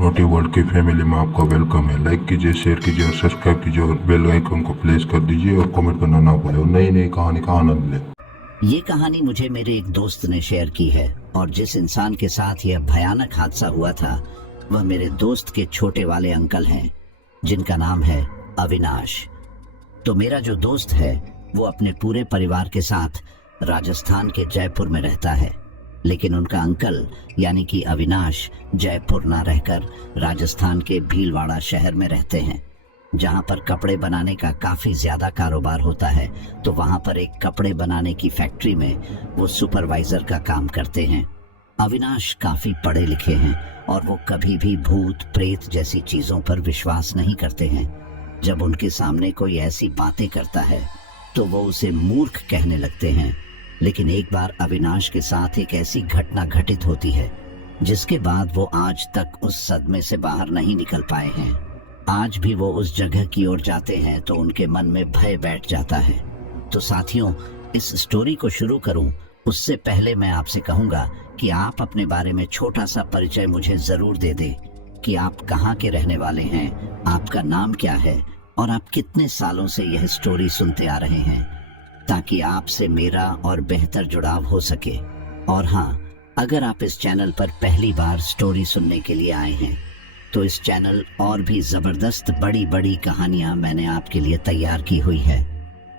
Naughty world की family में आपका वेलकम है। लाइक कीजिए, शेयर कीजिए और सब्सक्राइब कीजिए और बेल आइकन को प्रेस कर दीजिए और कमेंट करना ना भूलें और नई नई कहानी का आनंद लें। ये कहानी मुझे मेरे एक दोस्त ने शेयर की है और जिस इंसान के साथ यह भयानक हादसा हुआ था वह मेरे दोस्त के छोटे वाले अंकल हैं जिनका नाम है अविनाश। तो मेरा जो दोस्त है वो अपने पूरे परिवार के साथ राजस्थान के जयपुर में रहता है, लेकिन उनका अंकल यानी कि अविनाश जयपुर ना रहकर राजस्थान के भीलवाड़ा शहर में रहते हैं, जहां पर कपड़े बनाने का काफी ज्यादा कारोबार होता है। तो वहां पर एक कपड़े बनाने की फैक्ट्री में वो सुपरवाइजर का काम करते हैं। अविनाश काफी पढ़े लिखे हैं और वो कभी भी भूत प्रेत जैसी चीजों पर विश्वास नहीं करते हैं। जब उनके सामने कोई ऐसी बातें करता है तो वो उसे मूर्ख कहने लगते हैं। लेकिन एक बार अविनाश के साथ एक ऐसी घटना घटित होती है जिसके बाद वो आज तक उस सदमे से बाहर नहीं निकल पाए हैं। आज भी वो उस जगह की ओर जाते हैं तो उनके मन में भय बैठ जाता है। तो साथियों, इस स्टोरी को शुरू करूं उससे पहले मैं आपसे कहूंगा कि आप अपने बारे में छोटा सा परिचय मुझे जरूर दे दें कि आप कहाँ के रहने वाले हैं, आपका नाम क्या है और आप कितने सालों से यह स्टोरी सुनते आ रहे हैं, ताकि आपसे मेरा और बेहतर जुड़ाव हो सके। और हाँ, अगर आप इस चैनल पर पहली बार स्टोरी सुनने के लिए आए हैं तो इस चैनल और भी जबरदस्त बड़ी बड़ी कहानियां मैंने आपके लिए तैयार की हुई है,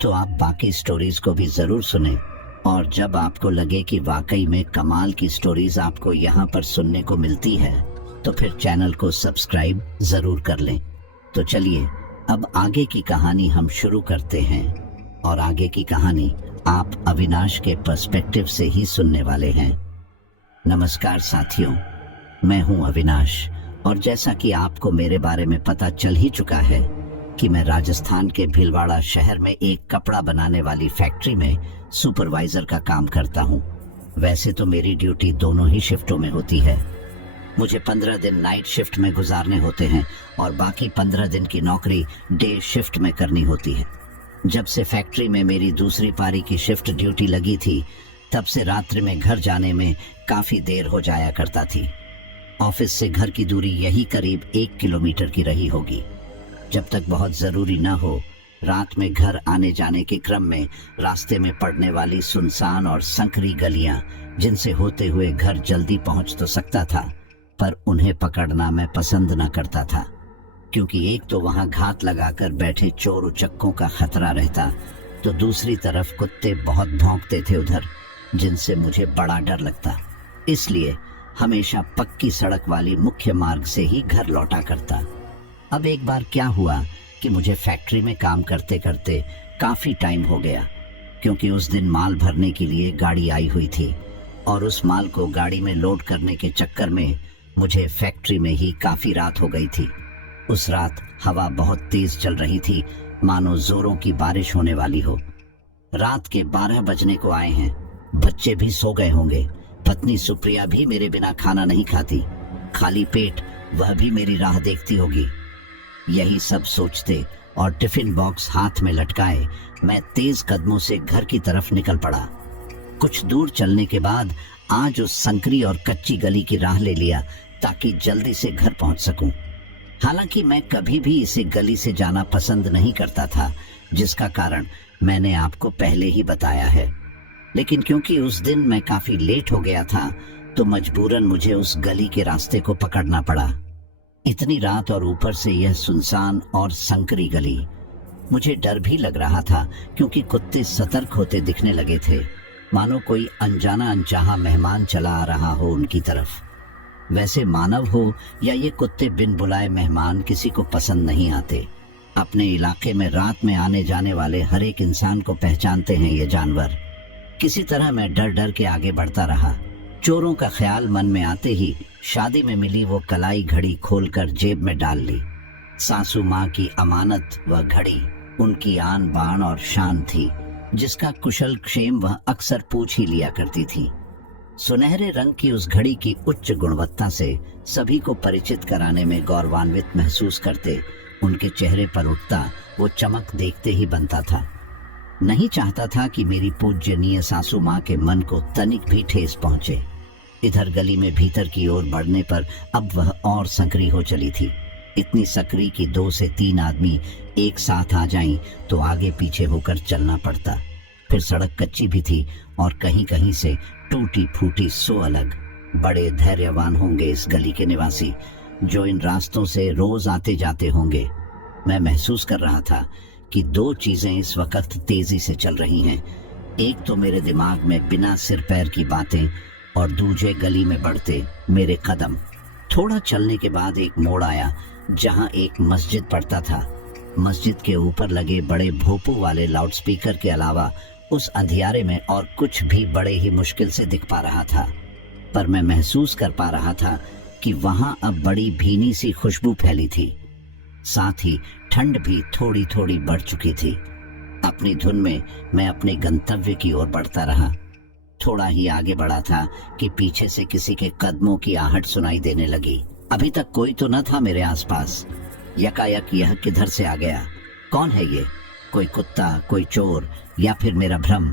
तो आप बाकी स्टोरीज को भी जरूर सुनें। और जब आपको लगे कि वाकई में कमाल की स्टोरीज आपको यहाँ पर सुनने को मिलती है तो फिर चैनल को सब्सक्राइब जरूर कर लें। तो चलिए अब आगे की कहानी हम शुरू करते हैं और आगे की कहानी आप अविनाश के पर्सपेक्टिव से ही सुनने वाले हैं। नमस्कार साथियों, मैं हूं अविनाश और जैसा कि आपको मेरे बारे में पता चल ही चुका है कि मैं राजस्थान के भीलवाड़ा शहर में एक कपड़ा बनाने वाली फैक्ट्री में सुपरवाइजर का काम करता हूं। वैसे तो मेरी ड्यूटी दोनों ही शिफ्टों में होती है। मुझे 15 दिन नाइट शिफ्ट में गुजारने होते हैं और बाकी 15 दिन की नौकरी डे शिफ्ट में करनी होती है। जब से फैक्ट्री में मेरी दूसरी पारी की शिफ्ट ड्यूटी लगी थी तब से रात्रि में घर जाने में काफी देर हो जाया करता थी। ऑफिस से घर की दूरी यही करीब 1 किलोमीटर की रही होगी। जब तक बहुत जरूरी ना हो, रात में घर आने जाने के क्रम में रास्ते में पड़ने वाली सुनसान और संकरी गलियां जिनसे होते हुए घर जल्दी पहुंच तो सकता था, पर उन्हें पकड़ना मैं पसंद न करता था, क्योंकि एक तो वहां घात लगाकर बैठे चोर उचक्कों का खतरा रहता, तो दूसरी तरफ कुत्ते बहुत भौंकते थे उधर, जिनसे मुझे बड़ा डर लगता। इसलिए हमेशा पक्की सड़क वाली मुख्य मार्ग से ही घर लौटा करता। अब एक बार क्या हुआ कि मुझे फैक्ट्री में काम करते करते काफी टाइम हो गया, क्योंकि उस दिन माल भरने के लिए गाड़ी आई हुई थी और उस माल को गाड़ी में लोड करने के चक्कर में मुझे फैक्ट्री में ही काफी रात हो गई थी। उस रात हवा बहुत तेज चल रही थी, मानो जोरों की बारिश होने वाली हो। रात के 12 बजने को आए हैं, बच्चे भी सो गए होंगे। पत्नी सुप्रिया भी मेरे बिना खाना नहीं खाती, खाली पेट वह भी मेरी राह देखती होगी। यही सब सोचते और टिफिन बॉक्स हाथ में लटकाए मैं तेज कदमों से घर की तरफ निकल पड़ा। कुछ दूर चलने के बाद आज उस संकरी और कच्ची गली की राह ले लिया ताकि जल्दी से घर पहुंच सकूं। हालांकि मैं कभी भी इसे गली से जाना पसंद नहीं करता था, जिसका कारण मैंने आपको पहले ही बताया है। लेकिन क्योंकि उस दिन मैं काफी लेट हो गया था तो मजबूरन मुझे उस गली के रास्ते को पकड़ना पड़ा। इतनी रात और ऊपर से यह सुनसान और संकरी गली। मुझे डर भी लग रहा था क्योंकि कुत्ते सतर्क होते दिखने लगे थे, मानो कोई अनजाना अनचाहा मेहमान चला आ रहा हो उनकी तरफ। वैसे मानव हो या ये कुत्ते बिन बुलाए मेहमान किसी को पसंद नहीं आते। अपने इलाके में रात में आने जाने वाले हर एक इंसान को पहचानते हैं ये जानवर। किसी तरह मैं डर डर के आगे बढ़ता रहा। चोरों का ख्याल मन में आते ही शादी में मिली वो कलाई घड़ी खोलकर जेब में डाल ली। सासू माँ की अमानत वह घड़ी उनकी आन बान और शान थी, जिसका कुशल क्षेम वह अक्सर पूछ ही लिया करती थी। सुनहरे रंग की उस घड़ी की उच्च गुणवत्ता से सभी को परिचित कराने में गौरवान्वित महसूस करते उनके चेहरे पर उठता वो चमक देखते ही बनता था। नहीं चाहता था कि मेरी पूज्यनीय सासू माँ के मन को तनिक भी ठेस पहुंचे। इधर गली में भीतर की ओर बढ़ने पर अब वह और संकरी हो चली थी। इतनी सकरी कि 2 से 3 आदमी एक साथ आ जाएं तो आगे पीछे होकर चलना पड़ता। फिर सड़क कच्ची भी थी और कहीं कहीं से टूटी फूटी सो अलग। बड़े धैर्यवान होंगे इस गली के निवासी, जो इन रास्तों से रोज आते जाते होंगे। मैं महसूस कर रहा था कि 2 चीजें इस वक्त तेजी से चल रही हैं। एक तो मेरे दिमाग में बिना सिर पैर की बातें, और दूजे गली में बढ़ते मेरे कदम। थोड़ा चलने के बाद एक मोड़ आया जहां एक मस्जिद पड़ता था। मस्जिद के ऊपर लगे बड़े भोपू वाले लाउडस्पीकर के अलावा उस अंधियारे में और कुछ भी बड़े ही मुश्किल से दिख पा रहा था। पर मैं महसूस कर पा रहा था कि वहां अब बड़ी भीनी सी खुशबू फैली थी। साथ ही ठंड भी थोड़ी थोड़ी बढ़ चुकी थी। अपनी धुन में मैं अपने गंतव्य की ओर बढ़ता रहा। थोड़ा ही आगे बढ़ा था कि पीछे से किसी के कदमों की आहट सुनाई देने लगी। अभी तक कोई तो न था मेरे आसपास। यकायक यह किधर से आ गया? कौन है ये? कोई कुत्ता, कोई चोर, या फिर मेरा भ्रम?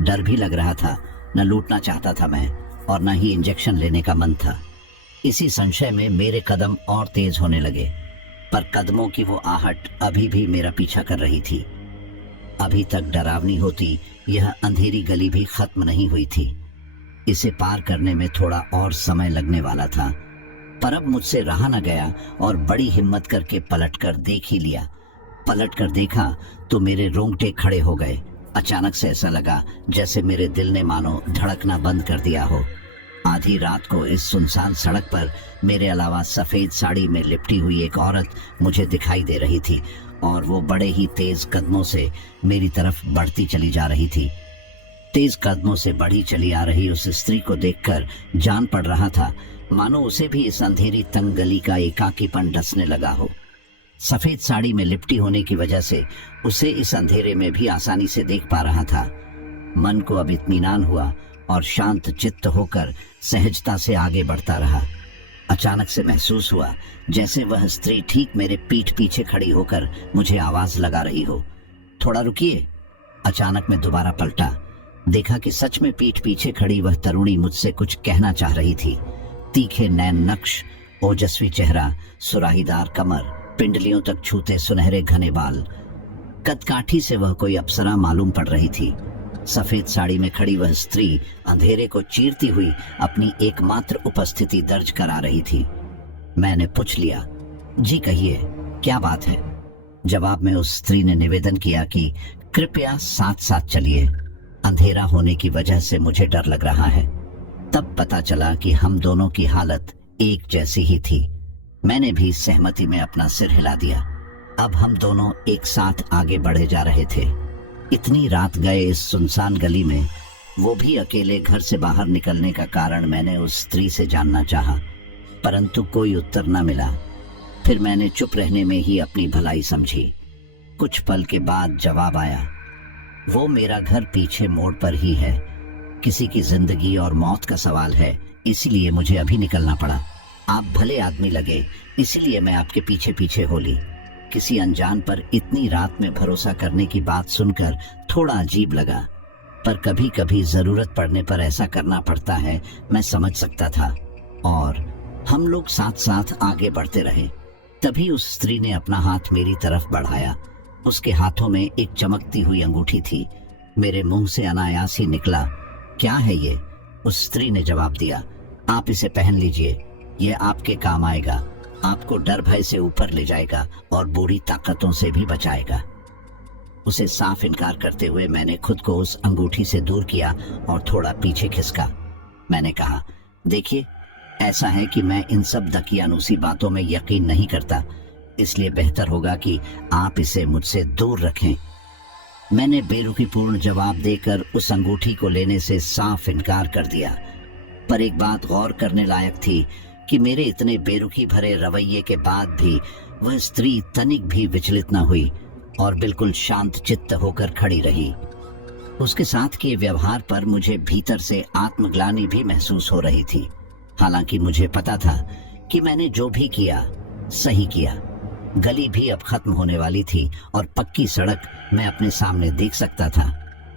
डर भी लग रहा था। न लूटना चाहता था मैं, और न ही इंजेक्शन लेने का मन था। इसी संशय में मेरे कदम और तेज होने लगे, पर कदमों की वो आहट अभी भी मेरा पीछा कर रही थी। अभी तक डरावनी होती यह अंधेरी गली भी खत्म नहीं हुई थी। इसे पार करने में थोड़ा और समय लगने वाला था, पर अब मुझसे रहा न गया और बड़ी हिम्मत करके पलटकर देख ही लिया। पलटकर देखा तो मेरे रोंगटे खड़े हो गए। अचानक से ऐसा लगा जैसे मेरे दिल ने मानो धड़कना बंद कर दिया हो। आधी रात को इस सुनसान सड़क पर मेरे अलावा सफेद साड़ी में लिपटी हुई एक औरत मुझे दिखाई दे रही थी, और वो बड़े ही तेज कदमों से मेरी तरफ बढ़ती चली जा रही थी। तेज कदमों से बढ़ी चली आ रही उस स्त्री को देखकर जान पड़ रहा था मानो उसे भी इस अंधेरी तंग गली का एकाकीपन डसने लगा हो। सफेद साड़ी में लिपटी होने की वजह से उसे इस अंधेरे में भी आसानी से देख पा रहा था। मन को अब इत्मीनान हुआ और शांत चित्त होकर सहजता से आगे बढ़ता रहा। अचानक से महसूस हुआ जैसे वह स्त्री ठीक मेरे पीठ पीछे खड़ी होकर मुझे आवाज लगा रही हो, थोड़ा रुकिए। अचानक मैं दोबारा पलटा, देखा कि सच में पीठ पीछे खड़ी वह तरुणी मुझसे कुछ कहना चाह रही थी। तीखे नैन नक्श, ओजस्वी चेहरा, सुराहीदार कमर, पिंडलियों तक छूते सुनहरे घने बाल। कदकाठी से वह कोई अप्सरा मालूम पड़ रही थी। सफेद साड़ी में खड़ी वह स्त्री अंधेरे को चीरती हुई अपनी एकमात्र उपस्थिति दर्ज करा रही थी। मैंने पूछ लिया, जी कहिए, क्या बात है? जवाब में उस स्त्री ने निवेदन किया कि कृपया साथ साथ चलिए, अंधेरा होने की वजह से मुझे डर लग रहा है। तब पता चला कि हम दोनों की हालत एक जैसी ही थी। मैंने भी सहमति में अपना सिर हिला दिया। अब हम दोनों एक साथ आगे बढ़े जा रहे थे। इतनी रात गए इस सुनसान गली में, वो भी अकेले घर से बाहर निकलने का कारण मैंने उस स्त्री से जानना चाहा, परंतु कोई उत्तर न मिला। फिर मैंने चुप रहने में ही अपनी भलाई समझी। कुछ पल के बाद जवाब आया, वो मेरा घर पीछे मोड़ पर ही है। किसी की जिंदगी और मौत का सवाल है, इसीलिए मुझे अभी निकलना पड़ा। आप भले आदमी लगे, इसीलिए मैं आपके पीछे पीछे हो ली। किसी अनजान पर इतनी रात में भरोसा करने की बात सुनकर थोड़ा अजीब लगा, पर कभी कभी जरूरत पड़ने पर ऐसा करना पड़ता है, मैं समझ सकता था। और हम लोग साथ साथ आगे बढ़ते रहे। तभी उस स्त्री ने अपना हाथ मेरी तरफ बढ़ाया। उसके हाथों में एक चमकती हुई अंगूठी थी। मेरे मुंह से अनायास ही निकला, क्या है ये? उस स्त्री ने जवाब दिया, आप इसे पहन लीजिए, ये आपके काम आएगा, आपको डर भय से ऊपर ले जाएगा और बुरी ताकतों से भी बचाएगा। उसे साफ इनकार करते हुए मैंने खुद को उस अंगूठी से दूर किया और थोड़ा पीछे खिसका। मैंने कहा, देखिए, ऐसा है कि मैं इन सब दकियानूसी बातों में यकीन नहीं करता, इसलिए बेहतर होगा कि आप इसे मुझसे दूर रखें। मैंने बेरुखीपूर्ण जवाब देकर उस अंगूठी को लेने से साफ इनकार कर दिया। पर एक बात गौर करने लायक थी कि मेरे इतने बेरुखी भरे रवैये के बाद भी वह स्त्री तनिक भी विचलित न हुई और बिल्कुल शांत चित्त होकर खड़ी रही। उसके साथ के व्यवहार पर मुझे भीतर से आत्मग्लानि भी महसूस हो रही थी। हालांकि मुझे पता था कि मैंने जो भी किया सही किया। गली भी अब खत्म होने वाली थी और पक्की सड़क मैं अपने सामने देख सकता था।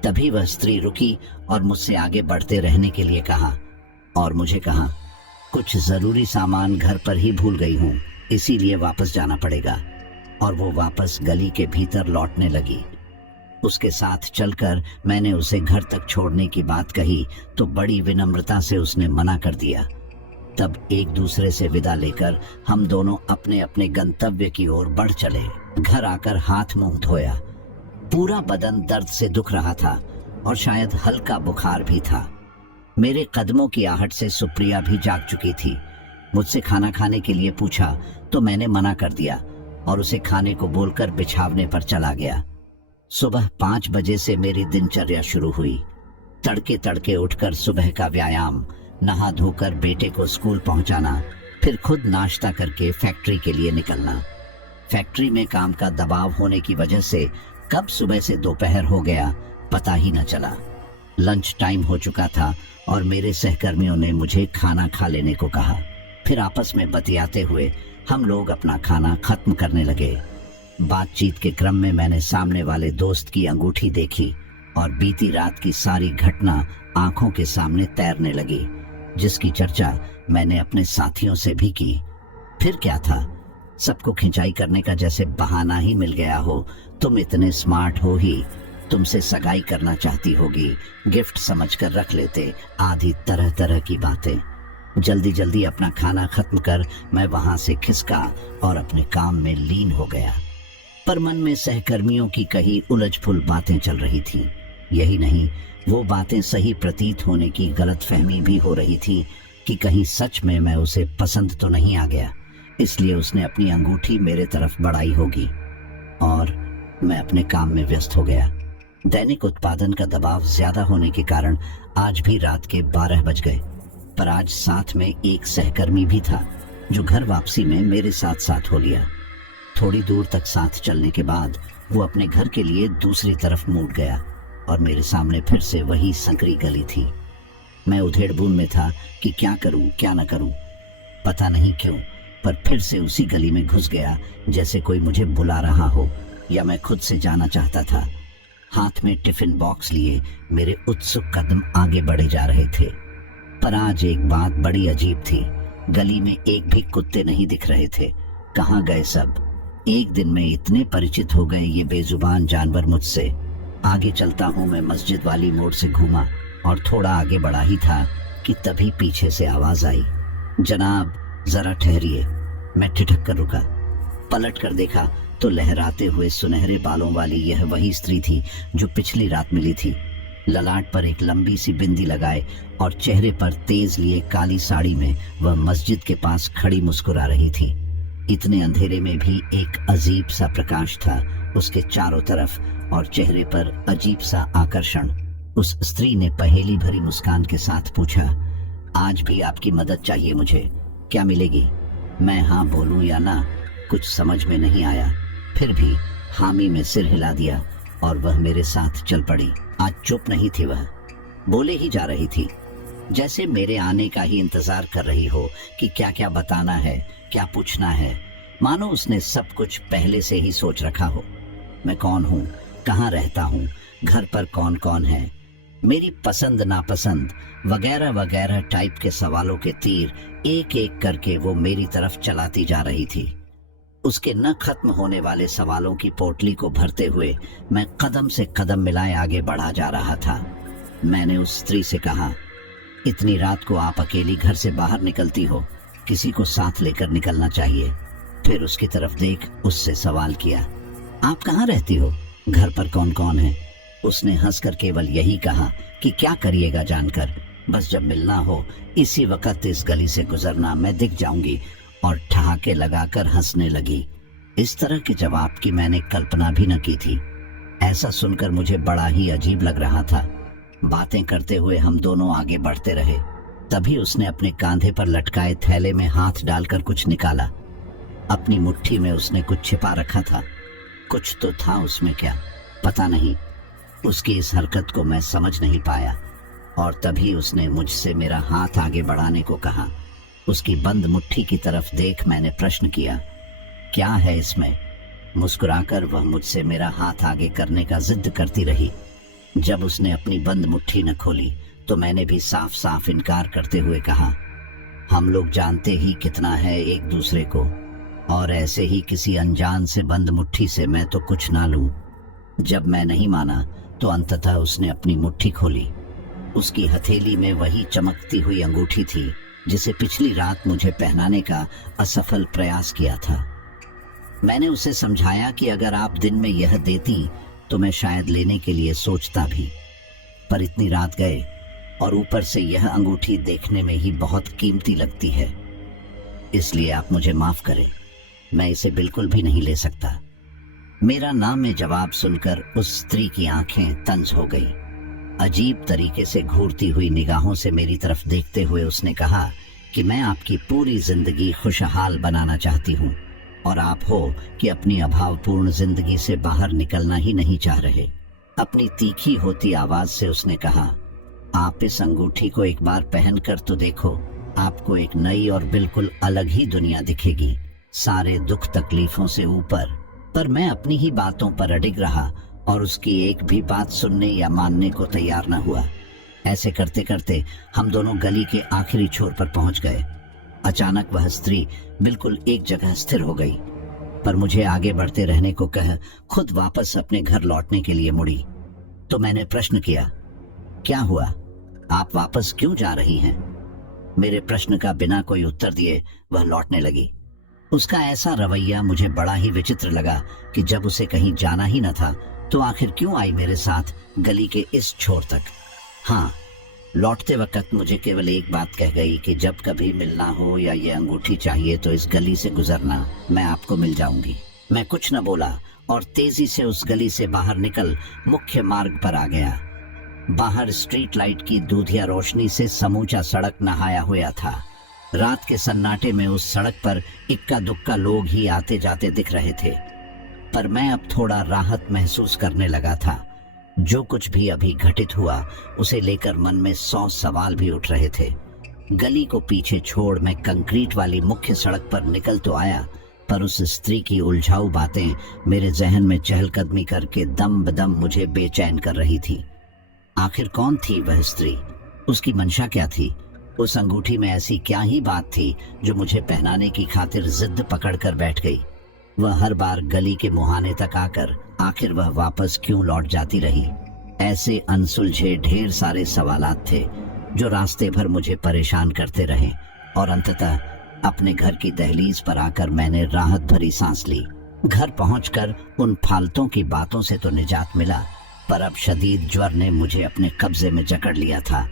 तभी वह स्त्री रुकी और मुझसे आगे बढ़ते रहने के लिए कहा, और मुझे कहा, कुछ जरूरी सामान घर पर ही भूल गई हूँ, इसीलिए वापस जाना पड़ेगा। और वो वापस गली के भीतर लौटने लगी। उसके साथ चलकर मैंने उसे घर तक छोड़ने की बात कही तो बड़ी विनम्रता से उसने मना कर दिया। तब एक दूसरे से विदा लेकर हम दोनों अपने अपने गंतव्य की ओर बढ़ चले। घर आकर हाथ मुंह धोया। पूरा बदन दर्द से दुख रहा था और शायद हल्का बुखार भी था। मेरे कदमों की आहट से सुप्रिया भी जाग चुकी थी। मुझसे खाना खाने के लिए पूछा तो मैंने मना कर दिया और उसे खाने को बोलकर बिछावने पर चला गया। सुबह 5 बजे से मेरी दिनचर्या शुरू हुई। तड़के तड़के उठकर सुबह का व्यायाम, नहा धोकर बेटे को स्कूल पहुंचाना, फिर खुद नाश्ता करके फैक्ट्री के लिए निकलना। फैक्ट्री में काम का दबाव होने की वजह से कब सुबह से दोपहर हो गया पता ही न चला। लंच टाइम हो चुका था और मेरे सहकर्मियों ने मुझे खाना खा लेने को कहा। फिर आपस में बतियाते हुए हम लोग अपना खाना खत्म करने लगे। बातचीत के क्रम में मैंने सामने वाले दोस्त की अंगूठी देखी और बीती रात की सारी घटना आंखों के सामने तैरने लगी, जिसकी चर्चा मैंने अपने साथियों से भी की। फिर क्या था, सबको खिंचाई करने का जैसे बहाना ही मिल गया हो। तुम इतने स्मार्ट हो ही, तुमसे सगाई करना चाहती होगी, गिफ्ट समझकर रख लेते, आदि तरह तरह की बातें। जल्दी जल्दी अपना खाना खत्म कर मैं वहां से खिसका और अपने काम में लीन हो गया। पर मन में सहकर्मियों की कही उलझ-पुलझ बातें चल रही थी। यही नहीं, वो बातें सही प्रतीत होने की गलतफहमी भी हो रही थी कि कहीं सच में मैं उसे पसंद तो नहीं आ गया, इसलिए उसने अपनी अंगूठी मेरे तरफ बढ़ाई होगी। और मैं अपने काम में व्यस्त हो गया। दैनिक उत्पादन का दबाव ज्यादा होने के कारण आज भी रात के 12 बज गए। पर आज साथ में एक सहकर्मी भी था जो घर वापसी में मेरे साथ साथ हो लिया। थोड़ी दूर तक साथ चलने के बाद वो अपने घर के लिए दूसरी तरफ मुड़ गया और मेरे सामने फिर से वही संकरी गली थी। मैं उधेड़-बुन में था कि क्या करूं क्या न करूं। पता नहीं क्यों, पर फिर से उसी गली में घुस गया जैसे कोई मुझे बुला रहा हो या मैं खुद से जाना चाहता था। हाथ में टिफिन बॉक्स लिए मेरे उत्सुक कदम आगे बढ़े जा रहे थे। पर आज एक बात बड़ी अजीब थी। गली में एक भी कुत्ते नहीं दिख रहे थे। कहाँ गए सब? एक दिन में इतने परिचित हो गए ये बेजुबान जानवर मुझसे। आगे चलता हूँ मैं मस्जिद वाली मोड़ से घूमा और थोड़ा आगे बढ़ा ही था कि तभी पीछे से आवाज आई, जनाब जरा ठहरिए। मैं ठिठक कर रुका। पलट कर देखा तो लहराते हुए सुनहरे बालों वाली यह वही स्त्री थी जो पिछली रात मिली थी। ललाट पर एक लंबी सी बिंदी लगाए और चेहरे पर तेज लिए काली साड़ी में वह मस्जिद के पास खड़ी मुस्कुरा रही थी। इतने अंधेरे में भी एक अजीब सा प्रकाश था उसके चारों तरफ और चेहरे पर अजीब सा आकर्षण। उस स्त्री ने पहेली भरी मुस्कान के साथ पूछा, आज भी आपकी मदद चाहिए मुझे, क्या मिलेगी? मैं हाँ बोलूं या ना, कुछ समझ में नहीं आया। फिर भी हामी में सिर हिला दिया और वह मेरे साथ चल पड़ी। आज चुप नहीं थी, वह बोले ही जा रही थी, जैसे मेरे आने का ही इंतजार कर रही हो कि क्या क्या बताना है, क्या पूछना है। मानो उसने सब कुछ पहले से ही सोच रखा हो। मैं कौन हूँ, कहाँ रहता हूँ, घर पर कौन कौन है, मेरी पसंद नापसंद वगैरह वगैरह टाइप के सवालों के तीर एक एक करके वो मेरी तरफ चलाती जा रही थी। उसके न खत्म होने वाले सवालों की पोटली को भरते हुए मैं कदम से कदम मिलाए आगे बढ़ा जा रहा था। मैंने उस स्त्री से कहा, इतनी रात को आप अकेली घर से बाहर निकलती हो, किसी को साथ लेकर निकलना चाहिए। फिर उसकी तरफ देख उससे सवाल किया, आप कहाँ रहती हो, घर पर कौन कौन है? उसने हंसकर केवल यही कहा कि क्या करिएगा जानकर, बस जब मिलना हो इसी वक्त इस गली से गुजरना, मैं दिख जाऊंगी। और ठहाके लगाकर हंसने लगी। इस तरह के जवाब की मैंने कल्पना भी न की थी। ऐसा सुनकर मुझे बड़ा ही अजीब लग रहा था। बातें करते हुए हम दोनों आगे बढ़ते रहे। तभी उसने अपने कांधे पर लटकाए थैले में हाथ डालकर कुछ निकाला। अपनी मुट्ठी में उसने कुछ छिपा रखा था। कुछ तो था उसमें, क्या पता नहीं। उसकी इस हरकत को मैं समझ नहीं पाया और तभी उसने मुझसे मेरा हाथ आगे बढ़ाने को कहा। उसकी बंद मुट्ठी की तरफ देख मैंने प्रश्न किया, क्या है इसमें? मुस्कुराकर वह मुझसे मेरा हाथ आगे करने का जिद करती रही। जब उसने अपनी बंद मुट्ठी न खोली तो मैंने भी साफ साफ इनकार करते हुए कहा, हम लोग जानते ही कितना है एक दूसरे को, और ऐसे ही किसी अनजान से बंद मुट्ठी से मैं तो कुछ ना लूं। जब मैं नहीं माना तो अंततः उसने अपनी मुट्ठी खोली। उसकी हथेली में वही चमकती हुई अंगूठी थी जिसे पिछली रात मुझे पहनाने का असफल प्रयास किया था। मैंने उसे समझाया कि अगर आप दिन में यह देती तो मैं शायद लेने के लिए सोचता भी, पर इतनी रात गए और ऊपर से यह अंगूठी देखने में ही बहुत कीमती लगती है, इसलिए आप मुझे माफ करें, मैं इसे बिल्कुल भी नहीं ले सकता। मेरा नाम में जवाब सुनकर उस स्त्री की आंखें तंज हो गई। अजीब तरीके से घूरती हुई निगाहों से मेरी तरफ देखते हुए उसने कहा कि मैं आपकी पूरी जिंदगी खुशहाल बनाना चाहती हूँ और आप हो कि अपनी अभावपूर्ण जिंदगी से बाहर निकलना ही नहीं चाह रहे। अपनी तीखी होती आवाज से उसने कहा, आप इस अंगूठी को एक बार पहन कर तो देखो, आपको एक नई और बिल्कुल अलग ही दुनिया दिखेगी, सारे दुख तकलीफों से ऊपर। पर मैं अपनी ही बातों पर अडिग रहा और उसकी एक भी बात सुनने या मानने को तैयार न हुआ। ऐसे करते करते हम दोनों गली के आखिरी छोर पर पहुंच गए। अचानक वह स्त्री बिल्कुल एक जगह स्थिर हो गई, पर मुझे आगे बढ़ते रहने को कह खुद वापस अपने घर लौटने के लिए मुड़ी। तो मैंने प्रश्न किया, क्या हुआ, आप वापस क्यों जा रही हैं? मेरे प्रश्न का बिना कोई उत्तर दिए वह लौटने लगी। उसका ऐसा रवैया मुझे बड़ा ही विचित्र लगा कि जब उसे कहीं जाना ही न था तो आखिर क्यों आई मेरे साथ गली के इस छोर तक। हाँ, लौटते वक्त मुझे केवल एक बात कह गई कि जब कभी मिलना हो या ये अंगूठी चाहिए तो इस गली से गुजरना, मैं आपको मिल जाऊंगी। मैं कुछ न बोला और तेजी से उस गली से बाहर निकल मुख्य मार्ग पर आ गया। बाहर स्ट्रीट लाइट की दूधिया रोशनी से समूचा सड़क नहाया हुआ था। रात के सन्नाटे में उस सड़क पर इक्का दुक्का लोग ही आते जाते दिख रहे थे, पर मैं अब थोड़ा राहत महसूस करने लगा था। जो कुछ भी अभी घटित हुआ उसे लेकर मन में 100 सवाल भी उठ रहे थे। गली को पीछे छोड़ मैं कंक्रीट वाली मुख्य सड़क पर निकल तो आया, पर उस स्त्री की उलझाऊ बातें मेरे जहन में चहलकदमी करके दम बदम मुझे बेचैन कर रही थी। आखिर कौन थी वह स्त्री? उसकी मंशा क्या थी? उस अंगूठी में ऐसी क्या ही बात थी जो मुझे पहनाने की खातिर जिद पकड़कर बैठ गई? वह हर बार गली के मुहाने तक आकर आखिर वह वापस क्यों लौट जाती रही? ऐसे अनसुलझे ढेर सारे सवालात थे जो रास्ते भर मुझे परेशान करते रहे और अंततः अपने घर की दहलीज पर आकर मैंने राहत भरी सांस ली। घर पहुंचकर उन फालतों की बातों से तो निजात मिला, पर अब शदीद ज्वर ने मुझे अपने कब्जे में जकड़ लिया था।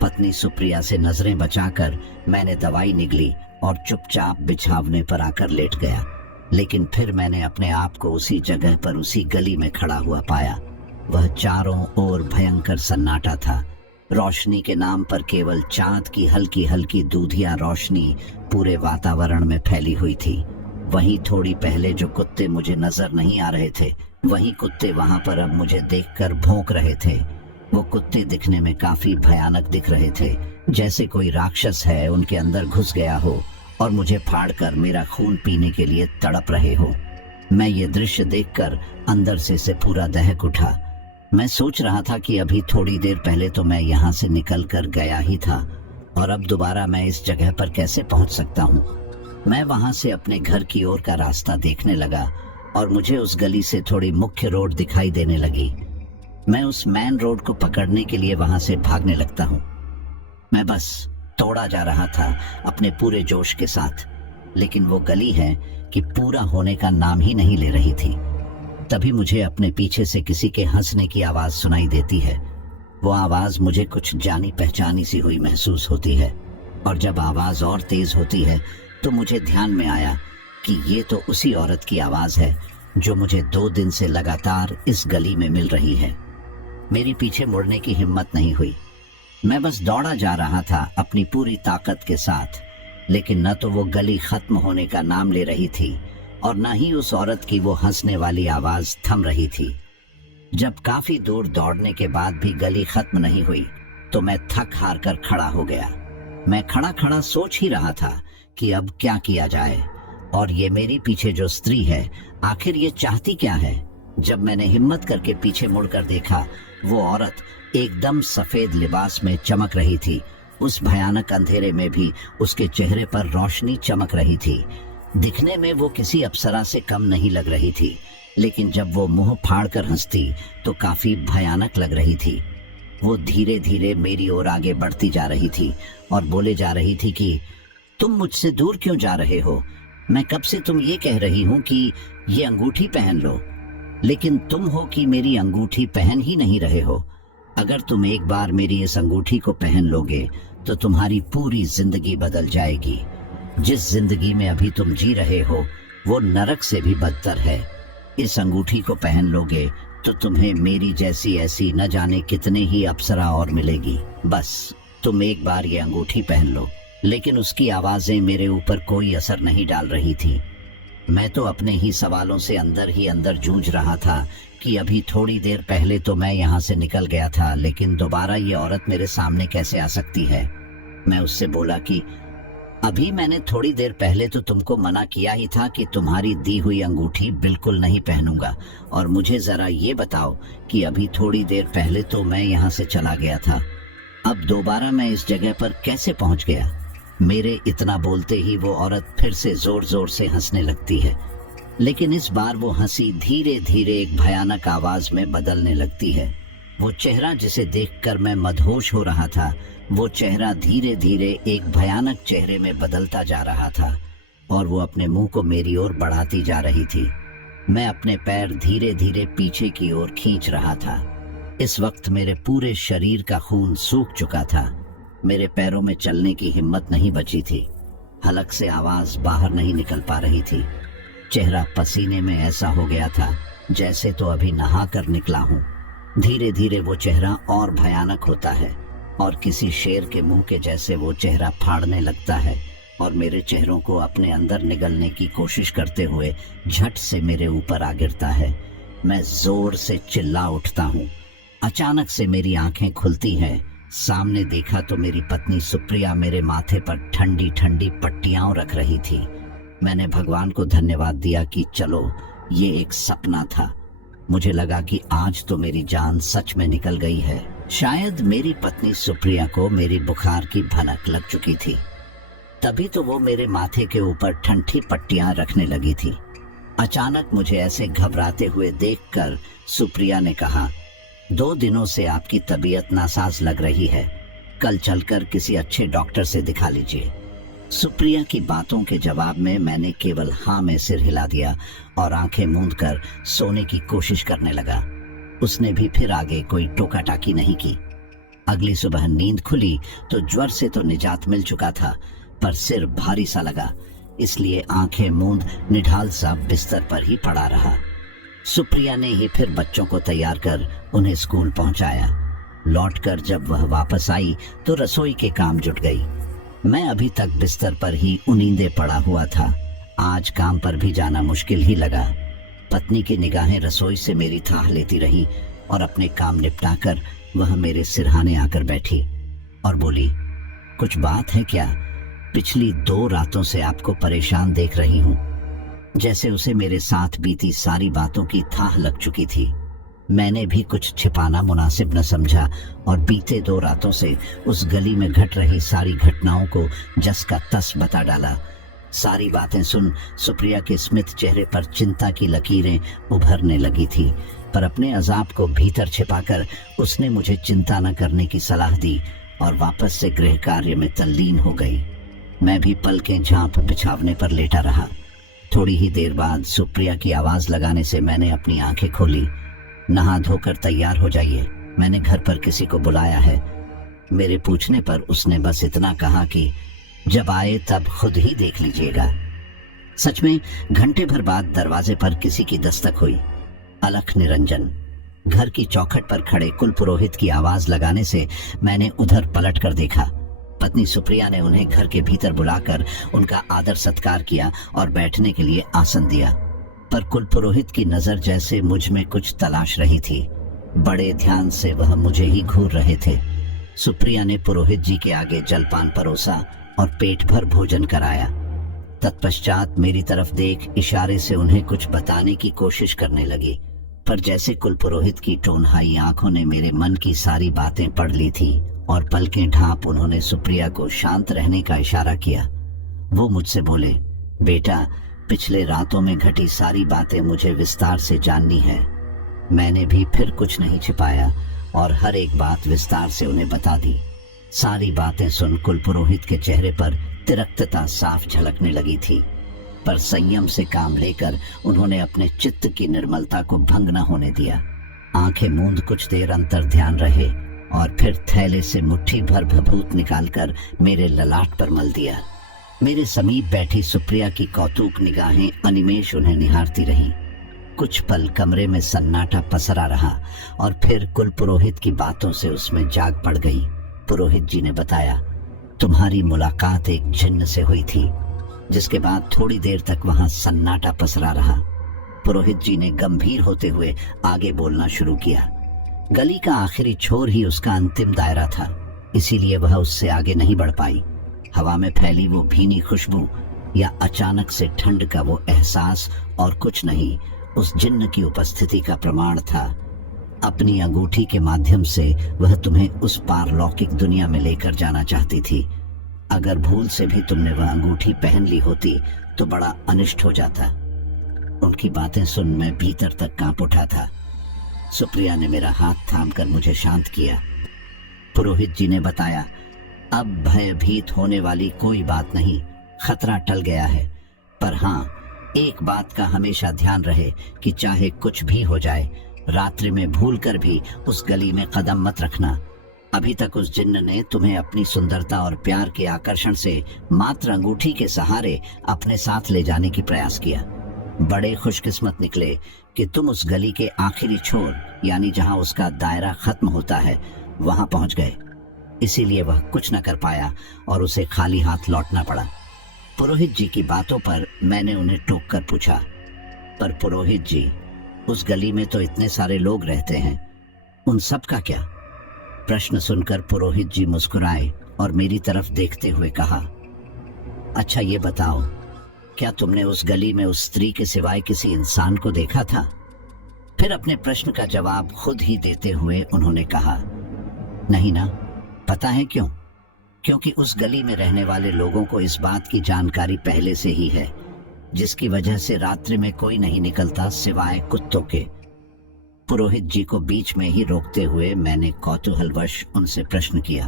पत्नी सुप्रिया से नजरें बचाकर मैंने दवाई निगली और चुपचाप बिछावने पर आकर लेट गया। लेकिन फिर मैंने अपने आप को उसी जगह पर उसी गली में खड़ा हुआ पाया। वह चारों ओर भयंकर सन्नाटा था। रोशनी के नाम पर केवल चांद की हल्की हल्की दूधिया रोशनी पूरे वातावरण में फैली हुई थी। वहीं थोड़ी पहले जो कुत्ते मुझे नजर नहीं आ रहे थे, वही कुत्ते वहां पर अब मुझे देखकर भौंक रहे थे। वो कुत्ते दिखने में काफी भयानक दिख रहे थे, जैसे कोई राक्षस है उनके अंदर घुस गया हो और मुझे फाड़कर मेरा खून पीने के लिए तड़प रहे हो। मैं ये दृश्य देखकर अंदर से पूरा दहक उठा। मैं सोच रहा था कि अभी थोड़ी देर पहले तो मैं यहाँ से निकल कर गया ही था और अब दोबारा मैं इस जगह पर कैसे पहुँच सकता हूँ। मैं वहां से अपने घर की ओर का रास्ता देखने लगा और मुझे उस गली से थोड़ी मुख्य रोड दिखाई देने लगी। मैं उस मेन रोड को पकड़ने के लिए वहां से भागने लगता हूँ। मैं बस दौड़ा जा रहा था अपने पूरे जोश के साथ, लेकिन वो गली है कि पूरा होने का नाम ही नहीं ले रही थी। तभी मुझे अपने पीछे से किसी के हंसने की आवाज सुनाई देती है। वो आवाज मुझे कुछ जानी पहचानी सी हुई महसूस होती है, और जब आवाज और तेज होती है तो मुझे ध्यान में आया कि ये तो उसी औरत की आवाज है जो मुझे 2 दिन से लगातार इस गली में मिल रही है। मेरी पीछे मुड़ने की हिम्मत नहीं हुई। मैं बस दौड़ा जा रहा था अपनी पूरी ताकत के साथ, लेकिन न तो वो गली खत्म होने का नाम ले रही थी और न ही उस औरत की वो हंसने वाली आवाज थम रही थी। जब काफी दूर दौड़ने के बाद भी गली खत्म नहीं हुई तो मैं थक हार कर खड़ा हो गया। मैं खड़ा खड़ा सोच ही रहा था कि अब क्या किया जाए, और ये मेरी पीछे जो स्त्री है आखिर ये चाहती क्या है। जब मैंने हिम्मत करके पीछे मुड़कर देखा, वो औरत एकदम सफेद लिबास में चमक रही थी। उस भयानक अंधेरे में भी उसके चेहरे पर रोशनी चमक रही थी। दिखने में वो किसी अप्सरा से कम नहीं लग रही थी, लेकिन जब वो मुंह फाड़कर हंसती तो काफी भयानक लग रही थी। वो धीरे धीरे मेरी ओर आगे बढ़ती जा रही थी और बोले जा रही थी कि तुम मुझसे दूर क्यों जा रहे हो? मैं कब से तुम ये कह रही हूँ कि ये अंगूठी पहन लो, लेकिन तुम हो कि मेरी अंगूठी पहन ही नहीं रहे हो। अगर तुम एक बार मेरी इस अंगूठी को पहन लोगे तो तुम्हारी पूरी जिंदगी बदल जाएगी। जिस जिंदगी में अभी तुम जी रहे हो वो नरक से भी बदतर है। इस अंगूठी को पहन लोगे तो तुम्हें मेरी जैसी ऐसी न जाने कितने ही अप्सरा और मिलेगी। बस तुम एक बार ये अंगूठी पहन लो। लेकिन उसकी आवाजें मेरे ऊपर कोई असर नहीं डाल रही थी। मैं तो अपने ही सवालों से अंदर ही अंदर जूझ रहा था कि अभी थोड़ी देर पहले तो मैं यहाँ से निकल गया था, लेकिन दोबारा ये औरत मेरे सामने कैसे आ सकती है। मैं उससे बोला कि अभी मैंने थोड़ी देर पहले तो तुमको मना किया ही था कि तुम्हारी दी हुई अंगूठी बिल्कुल नहीं पहनूंगा, और मुझे जरा ये बताओ कि अभी थोड़ी देर पहले तो मैं यहाँ से चला गया था, अब दोबारा मैं इस जगह पर कैसे पहुंच गया? मेरे इतना बोलते ही वो औरत फिर से जोर जोर से हंसने लगती है, लेकिन इस बार वो हंसी धीरे धीरे एक भयानक आवाज में बदलने लगती है। वो चेहरा जिसे देखकर मैं मदहोश हो रहा था, वो चेहरा धीरे धीरे एक भयानक चेहरे में बदलता जा रहा था और वो अपने मुंह को मेरी ओर बढ़ाती जा रही थी। मैं अपने पैर धीरे धीरे पीछे की ओर खींच रहा था। इस वक्त मेरे पूरे शरीर का खून सूख चुका था। मेरे पैरों में चलने की हिम्मत नहीं बची थी। हलक से आवाज बाहर नहीं निकल पा रही थी। चेहरा पसीने में ऐसा हो गया था जैसे तो अभी नहा कर निकला हूँ। धीरे धीरे वो चेहरा और भयानक होता है और किसी शेर के मुंह के जैसे वो चेहरा फाड़ने लगता है और मेरे चेहरों को अपने अंदर निगलने की कोशिश करते हुए झट से मेरे ऊपर आ गिरता है। मैं जोर से चिल्ला उठता हूँ। अचानक से मेरी आंखें खुलती हैं। सामने देखा तो मेरी पत्नी सुप्रिया मेरे माथे पर ठंडी ठंडी पट्टियां रख रही थी। मैंने भगवान को धन्यवाद दिया कि चलो ये एक सपना था। मुझे लगा कि आज तो मेरी जान सच में निकल गई है। शायद मेरी पत्नी सुप्रिया को मेरी बुखार की भनक लग चुकी थी, तभी तो वो मेरे माथे के ऊपर ठंडी पट्टियां रखने लगी थी। अचानक मुझे ऐसे घबराते हुए देखकर सुप्रिया ने कहा, 2 दिनों से आपकी तबीयत नासाज लग रही है, कल चलकर किसी अच्छे डॉक्टर से दिखा लीजिए। सुप्रिया की बातों के जवाब में मैंने केवल हाँ में सिर हिला दिया और आंखें मूंद कर सोने की कोशिश करने लगा। उसने भी फिर आगे कोई टोका टाकी नहीं की। अगली सुबह नींद खुली तो ज्वर से तो निजात मिल चुका था, पर सिर भारी सा लगा, इसलिए आंखें मूंद निढाल सा बिस्तर पर ही पड़ा रहा। सुप्रिया ने ही फिर बच्चों को तैयार कर उन्हें स्कूल पहुंचाया। लौटकर जब वह वापस आई तो रसोई के काम जुट गई। मैं अभी तक बिस्तर पर ही उनींदे पड़ा हुआ था। आज काम पर भी जाना मुश्किल ही लगा। पत्नी की निगाहें रसोई से मेरी थाह लेती रही और अपने काम निपटाकर वह मेरे सिरहाने आकर बैठी और बोली, कुछ बात है क्या? पिछली 2 रातों से आपको परेशान देख रही हूँ, जैसे उसे मेरे साथ बीती सारी बातों की थाह लग चुकी थी। मैंने भी कुछ छिपाना मुनासिब न समझा और बीते 2 रातों से उस गली में घट रही सारी घटनाओं को जस का तस बता डाला। सारी बातें सुन सुप्रिया के स्मित चेहरे पर चिंता की लकीरें उभरने लगी थी, पर अपने अजाब को भीतर छिपाकर उसने मुझे चिंता न करने की सलाह दी और वापस से गृह कार्य में तल्लीन हो गई। मैं भी पलकें झांप बिछावने पर लेटा रहा। थोड़ी ही देर बाद सुप्रिया की आवाज लगाने से मैंने अपनी आंखें खोली। नहा धोकर तैयार हो जाइए, मैंने घर पर किसी को बुलाया है। मेरे पूछने पर उसने बस इतना कहा कि जब आए तब खुद ही देख लीजिएगा। सच में घंटे भर बाद दरवाजे पर किसी की दस्तक हुई। अलख निरंजन। घर की चौखट पर खड़े कुल पुरोहित की आवाज लगाने से मैंने उधर पलट कर देखा। पत्नी सुप्रिया ने उन्हें घर के भीतर बुलाकर उनका आदर सत्कार किया और बैठने के लिए आसन दिया, पर कुल पुरोहित की नजर जैसे मुझ में कुछ तलाश रही थी। बड़े ध्यान से वह मुझे ही घूर रहे थे। सुप्रिया ने पुरोहित जी के आगे जलपान परोसा और पेट भर भोजन कराया। तत्पश्चात मेरी तरफ देख इशारे से उन्हें कुछ बताने की कोशिश करने लगी, पर जैसे कुलपुरोहित की टोनहाई आंखों ने मेरे मन की सारी बातें पढ़ ली थी और पलकें ढांप उन्होंने सुप्रिया को शांत रहने का इशारा किया। वो मुझसे बोले, बेटा, पिछले रातों में घटी सारी बातें मुझे विस्तार से जाननी है। मैंने भी फिर कुछ नहीं छिपाया और हर एक बात विस्तार से उन्हें बता दी। सारी बातें सुन कुलपुरोहित के चेहरे पर तिरकता साफ झलकने लगी थी, पर संयम से काम लेकर उन्होंने अपने चित्त की निर्मलता को भंग न होने दिया। आंखें मूंद कुछ देर अंतर ध्यान रहे और फिर थैले से मुट्ठी भर भभूत निकालकर मेरे ललाट पर मल दिया। मेरे समीप बैठी सुप्रिया की कौतुक निगाहें अनिमेष उन्हें निहारती रहीं। कुछ पल कमरे में सन्नाटा पसरा रहा और फिर कुलपुरोहित की बातों से उसमें जाग पड़ गई। पुरोहित जी ने बताया, तुम्हारी मुलाकात एक जिन्न से हुई थी। जिसके बाद थोड़ी देर तक वहां सन्नाटा पसरा रहा। पुरोहित जी ने गंभीर होते हुए आगे बोलना शुरू किया। गली का आखिरी छोर ही उसका अंतिम दायरा था, इसीलिए वह उससे आगे नहीं बढ़ पाई। हवा में फैली वो भीनी खुशबू या अचानक से ठंड का वो एहसास और कुछ नहीं, उस जिन्न की उपस्थिति का प्रमाण था। अपनी अंगूठी के माध्यम से वह तुम्हें उस पारलौकिक दुनिया में लेकर जाना चाहती थी। अगर भूल से भी तुमने वह अंगूठी पहन ली होती तो बड़ा अनिष्ट हो जाता। उनकी बातें सुन मैं भीतर तक कांप उठा था। सुप्रिया ने मेरा हाथ थामकर मुझे शांत किया। पुरोहित जी ने बताया, अब भयभीत होने वाली कोई बात नहीं, खतरा टल गया है। पर हाँ, एक बात का हमेशा ध्यान रहे कि चाहे कुछ भी हो जाए, रात्रि में भूलकर भी उस गली में कदम मत रखना। अभी तक उस जिन्न ने तुम्हें अपनी सुंदरता और प्यार के आकर्षण से मात्र अंगूठी के सहारे अपने साथ ले जाने की प्रयास किया। बड़े खुशकिस्मत निकले कि तुम उस गली के आखिरी छोर, यानी जहां उसका दायरा खत्म होता है, वहां पहुंच गए। इसीलिए वह कुछ न कर पाया और उसे खाली हाथ लौटना पड़ा। पुरोहित जी की बातों पर मैंने उन्हें टोक कर पूछा, पर पुरोहित जी, उस गली में तो इतने सारे लोग रहते हैं, उन सब का क्या? प्रश्न सुनकर पुरोहित जी मुस्कुराए और मेरी तरफ देखते हुए कहा, अच्छा ये बताओ, क्या तुमने उस गली में उस स्त्री के सिवाय किसी इंसान को देखा था? फिर अपने प्रश्न का जवाब खुद ही देते हुए उन्होंने कहा, नहीं ना। पता है क्यों? क्योंकि उस गली में रहने वाले लोगों को इस बात की जानकारी पहले से ही है, जिसकी वजह से रात्रि में कोई नहीं निकलता सिवाय कुत्तों के। पुरोहित जी को बीच में ही रोकते हुए मैंने कौतूहलवश उनसे प्रश्न किया,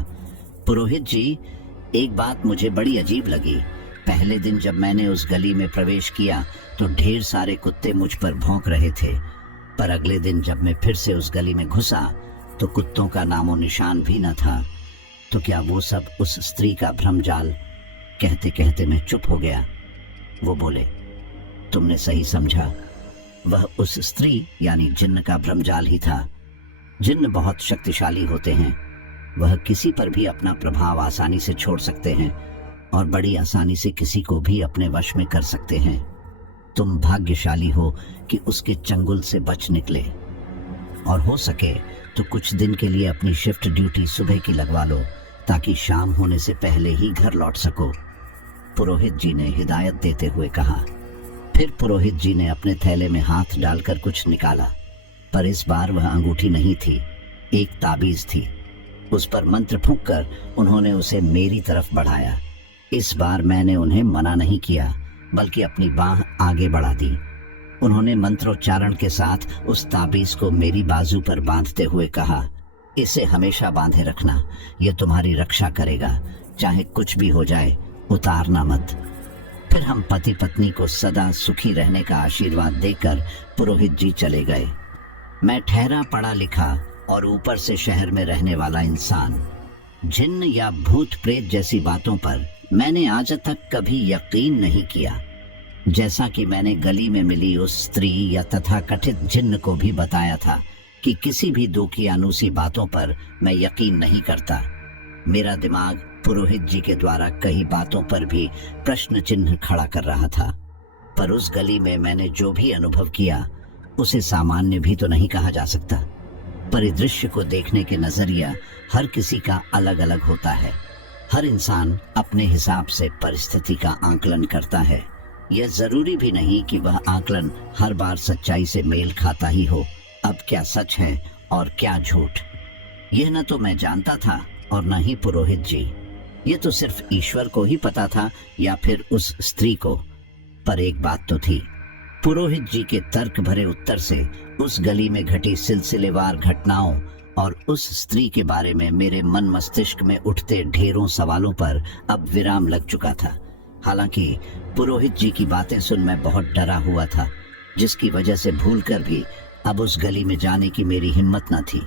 पुरोहित जी, एक बात मुझे बड़ी अजीब लगी। पहले दिन जब मैंने उस गली में प्रवेश किया तो ढेर सारे कुत्ते मुझ पर भौंक रहे थे, पर अगले दिन जब मैं फिर से उस गली में घुसा तो कुत्तों का नामो निशान भी न था। तो क्या वो सब उस स्त्री का भ्रमजाल? कहते कहते मैं चुप हो गया। वो बोले, तुमने सही समझा, वह उस स्त्री यानी जिन्न का भ्रमजाल ही था। जिन्न बहुत शक्तिशाली होते हैं, वह किसी पर भी अपना प्रभाव आसानी से छोड़ सकते हैं और बड़ी आसानी से किसी को भी अपने वश में कर सकते हैं। तुम भाग्यशाली हो कि उसके चंगुल से बच निकले, और हो सके तो कुछ दिन के लिए अपनी शिफ्ट ड्यूटी सुबह की लगवा लो ताकि शाम होने से पहले ही घर लौट सको। पुरोहित जी ने हिदायत देते हुए कहा। फिर पुरोहित जी ने अपने थैले में हाथ डालकर कुछ निकाला, पर इस बार वह अंगूठी नहीं थी, एक ताबीज थी। उस पर मंत्र फूंककर उन्होंने उसे मेरी तरफ बढ़ाया। इस बार मैंने उन्हें मना नहीं किया, बल्कि अपनी बाह आगे बढ़ा दी। उन्होंने मंत्रोच्चारण के साथ उस ताबीज को मेरी बाजू पर बांधते हुए कहा, इसे हमेशा बांधे रखना, यह तुम्हारी रक्षा करेगा, चाहे कुछ भी हो जाए, उतारना मत। फिर हम पति पत्नी को सदा सुखी रहने का आशीर्वाद देकर पुरोहित जी चले गए। मैं ठहरा पढ़ा लिखा और ऊपर से शहर में रहने वाला इंसान, जिन्न या भूत प्रेत जैसी बातों पर मैंने आज तक कभी यकीन नहीं किया। जैसा कि मैंने गली में मिली उस स्त्री या तथाकथित जिन्न को भी बताया था कि किसी भी दुखियानुसी बातों पर मैं यकीन नहीं करता। मेरा दिमाग पुरोहित जी के द्वारा कई बातों पर भी प्रश्न चिन्ह खड़ा कर रहा था, पर उस गली में मैंने जो भी अनुभव किया उसे सामान्य भी तो नहीं कहा जा सकता। परिदृश्य को देखने के नजरिया हर किसी का अलग अलग होता है। हर इंसान अपने हिसाब से परिस्थिति का आकलन करता है। यह जरूरी भी नहीं कि वह आकलन हर बार सच्चाई से मेल खाता ही हो। अब क्या सच है और क्या झूठ, यह न तो मैं जानता था और न ही पुरोहित जी। ये तो सिर्फ ईश्वर को ही पता था या फिर उस स्त्री को। पर एक बात तो थी, पुरोहित जी के तर्क भरे उत्तर से उस गली में घटी सिलसिलेवार घटनाओं और उस स्त्री के बारे में मेरे मन मस्तिष्क में उठते ढेरों सवालों पर अब विराम लग चुका था। हालांकि पुरोहित जी की बातें सुन मैं बहुत डरा हुआ था, जिसकी वजह से भूलकर भी अब उस गली में जाने की मेरी हिम्मत न थी।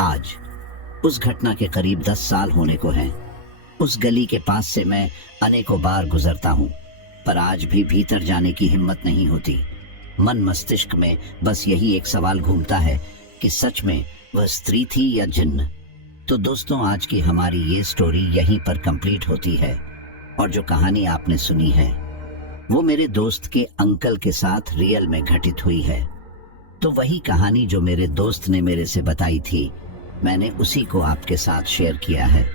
आज उस घटना के करीब 10 साल होने को हैं। उस गली के पास से मैं अनेकों बार गुजरता हूँ, पर आज भी भीतर जाने की हिम्मत नहीं होती। मन मस्तिष्क में बस यही एक सवाल घूमता है कि सच में वह स्त्री थी या जिन्न। तो दोस्तों, आज की हमारी ये स्टोरी यहीं पर कंप्लीट होती है। और जो कहानी आपने सुनी है वो मेरे दोस्त के अंकल के साथ रियल में घटित हुई है। तो वही कहानी जो मेरे दोस्त ने मेरे से बताई थी, मैंने उसी को आपके साथ शेयर किया है।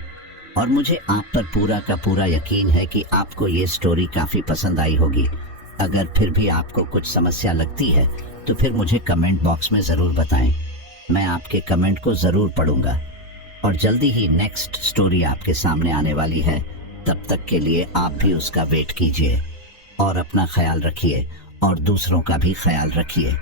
और मुझे आप पर पूरा का पूरा यकीन है कि आपको ये स्टोरी काफी पसंद आई होगी। अगर फिर भी आपको कुछ समस्या लगती है तो फिर मुझे कमेंट बॉक्स में जरूर बताएं। मैं आपके कमेंट को जरूर पढ़ूंगा। और जल्दी ही नेक्स्ट स्टोरी आपके सामने आने वाली है। तब तक के लिए आप भी उसका वेट कीजिए और अपना ख्याल रखिए और दूसरों का भी ख्याल रखिए।